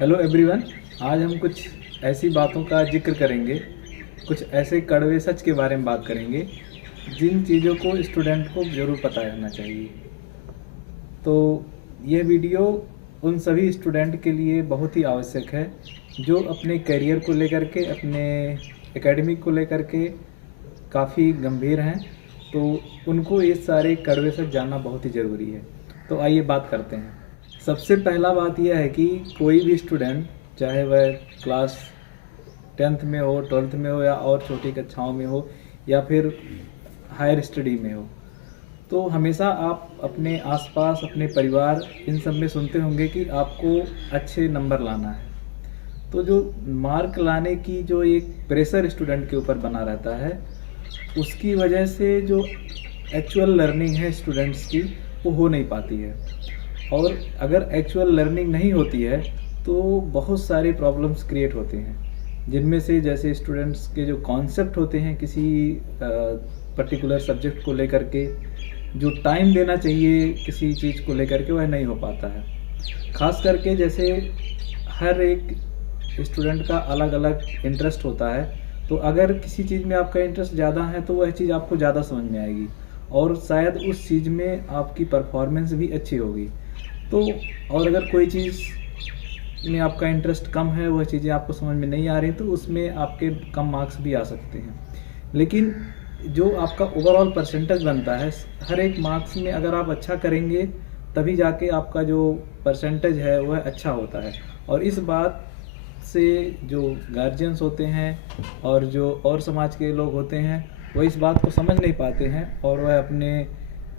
Hello everyone. आज हम कुछ ऐसी बातों का जिक्र करेंगे, कुछ ऐसे कड़वे सच के बारे में बात करेंगे जिन चीज़ों को स्टूडेंट को ज़रूर पता रहना चाहिए। तो यह वीडियो उन सभी स्टूडेंट के लिए बहुत ही आवश्यक है जो अपने करियर को लेकर के, अपने एकेडमिक को लेकर के काफ़ी गंभीर हैं। तो उनको ये सारे कड़वे सच जानना बहुत ही ज़रूरी है। तो आइए बात करते हैं। सबसे पहला बात यह है कि कोई भी स्टूडेंट, चाहे वह क्लास 10th में हो, 12th में हो, या और छोटी कक्षाओं में हो, या फिर हायर स्टडी में हो, तो हमेशा आप अपने आसपास, अपने परिवार, इन सब में सुनते होंगे कि आपको अच्छे नंबर लाना है। तो जो मार्क लाने की जो एक प्रेशर स्टूडेंट के ऊपर बना रहता है, उसकी वजह से जो एक्चुअल लर्निंग है स्टूडेंट्स की, वो हो नहीं पाती है। और अगर एक्चुअल लर्निंग नहीं होती है तो बहुत सारे प्रॉब्लम्स क्रिएट होते हैं, जिनमें से जैसे स्टूडेंट्स के जो कॉन्सेप्ट होते हैं किसी पर्टिकुलर सब्जेक्ट को लेकर के, जो टाइम देना चाहिए किसी चीज़ को लेकर के, वह नहीं हो पाता है। ख़ास करके जैसे हर एक स्टूडेंट का अलग अलग इंटरेस्ट होता है, तो अगर किसी चीज़ में आपका इंटरेस्ट ज़्यादा है तो वह चीज़ आपको ज़्यादा समझ में आएगी और शायद उस चीज़ में आपकी परफॉर्मेंस भी अच्छी होगी। तो और अगर कोई चीज़ में आपका इंटरेस्ट कम है, वह चीज़ें आपको समझ में नहीं आ रही, तो उसमें आपके कम मार्क्स भी आ सकते हैं। लेकिन जो आपका ओवरऑल परसेंटेज बनता है, हर एक मार्क्स में अगर आप अच्छा करेंगे तभी जाके आपका जो परसेंटेज है वह अच्छा होता है। और इस बात से जो गार्जियंस होते हैं और जो और समाज के लोग होते हैं, वह इस बात को समझ नहीं पाते हैं और वह अपने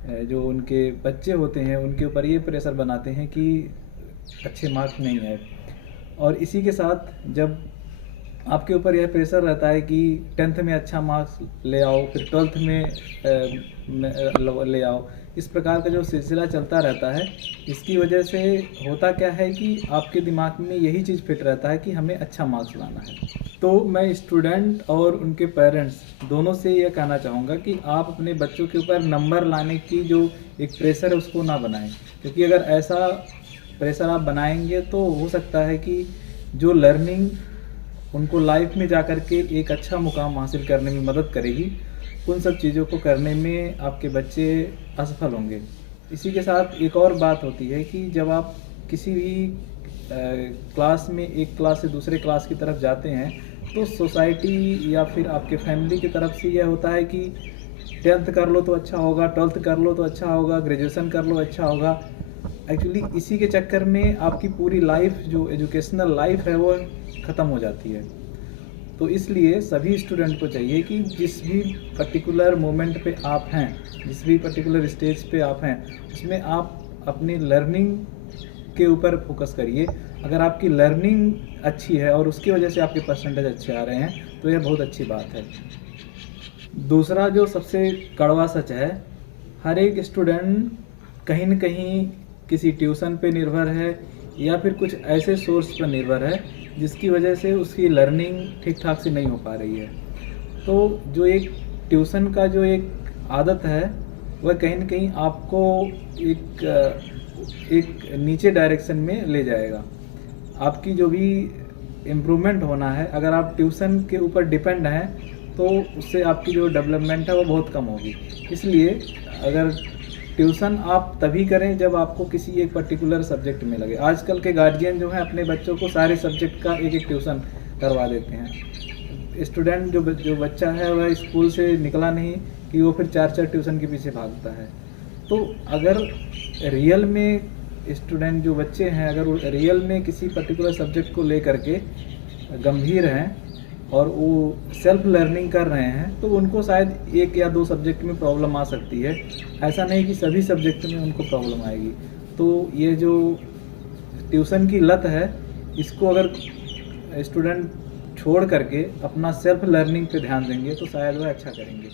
जो उनके बच्चे होते हैं उनके ऊपर ये प्रेशर बनाते हैं कि अच्छे मार्क्स नहीं आए। और इसी के साथ जब आपके ऊपर यह प्रेशर रहता है कि 10th में अच्छा मार्क्स ले आओ, फिर 12th में ले आओ, इस प्रकार का जो सिलसिला चलता रहता है, इसकी वजह से होता क्या है कि आपके दिमाग में यही चीज़ फिट रहता है कि हमें अच्छा मार्क्स लाना है। तो मैं स्टूडेंट और उनके पेरेंट्स दोनों से यह कहना चाहूँगा कि आप अपने बच्चों के ऊपर नंबर लाने की जो एक प्रेशर है उसको ना बनाएं, क्योंकि अगर ऐसा प्रेशर आप बनाएंगे तो हो सकता है कि जो लर्निंग उनको लाइफ में जा कर के एक अच्छा मुकाम हासिल करने में मदद करेगी, उन सब चीज़ों को करने में आपके बच्चे असफल होंगे। इसी के साथ एक और बात होती है कि जब आप किसी भी क्लास में एक क्लास से दूसरे क्लास की तरफ जाते हैं, तो सोसाइटी या फिर आपके फैमिली की तरफ से यह होता है कि 10th कर लो तो अच्छा होगा, 12th कर लो तो अच्छा होगा, ग्रेजुएशन कर लो अच्छा होगा। एक्चुअली इसी के चक्कर में आपकी पूरी लाइफ, जो एजुकेशनल लाइफ है, वो ख़त्म हो जाती है। तो इसलिए सभी स्टूडेंट को चाहिए कि जिस भी पर्टिकुलर मोमेंट पे आप हैं, जिस भी पर्टिकुलर स्टेज पे आप हैं, उसमें आप अपनी लर्निंग के ऊपर फोकस करिए। अगर आपकी लर्निंग अच्छी है और उसकी वजह से आपके परसेंटेज अच्छे आ रहे हैं, तो यह बहुत अच्छी बात है। दूसरा जो सबसे कड़वा सच है, हर एक स्टूडेंट कहीं न कहीं किसी ट्यूशन पे निर्भर है या फिर कुछ ऐसे सोर्स पर निर्भर है जिसकी वजह से उसकी लर्निंग ठीक ठाक से नहीं हो पा रही है। तो जो एक ट्यूशन का जो एक आदत है, वह कहीं न कहीं आपको एक नीचे डायरेक्शन में ले जाएगा। आपकी जो भी इम्प्रूवमेंट होना है, अगर आप ट्यूशन के ऊपर डिपेंड हैं, तो उससे आपकी जो डेवलपमेंट है वो बहुत कम होगी। इसलिए अगर ट्यूशन आप तभी करें जब आपको किसी एक पर्टिकुलर सब्जेक्ट में लगे। आजकल के गार्जियन जो हैं अपने बच्चों को सारे सब्जेक्ट का एक एक ट्यूशन करवा देते हैं। स्टूडेंट जो बच्चा है वह स्कूल से निकला नहीं कि वो फिर 4 ट्यूशन के पीछे भागता है। तो अगर रियल में स्टूडेंट, जो बच्चे हैं, अगर वो रियल में किसी पर्टिकुलर सब्जेक्ट को लेकर के गंभीर हैं और वो सेल्फ लर्निंग कर रहे हैं, तो उनको शायद 1 या 2 सब्जेक्ट में प्रॉब्लम आ सकती है। ऐसा नहीं कि सभी सब्जेक्ट में उनको प्रॉब्लम आएगी। तो ये जो ट्यूशन की लत है, इसको अगर स्टूडेंट छोड़ करके अपना सेल्फ लर्निंग पे ध्यान देंगे तो शायद वह अच्छा करेंगे।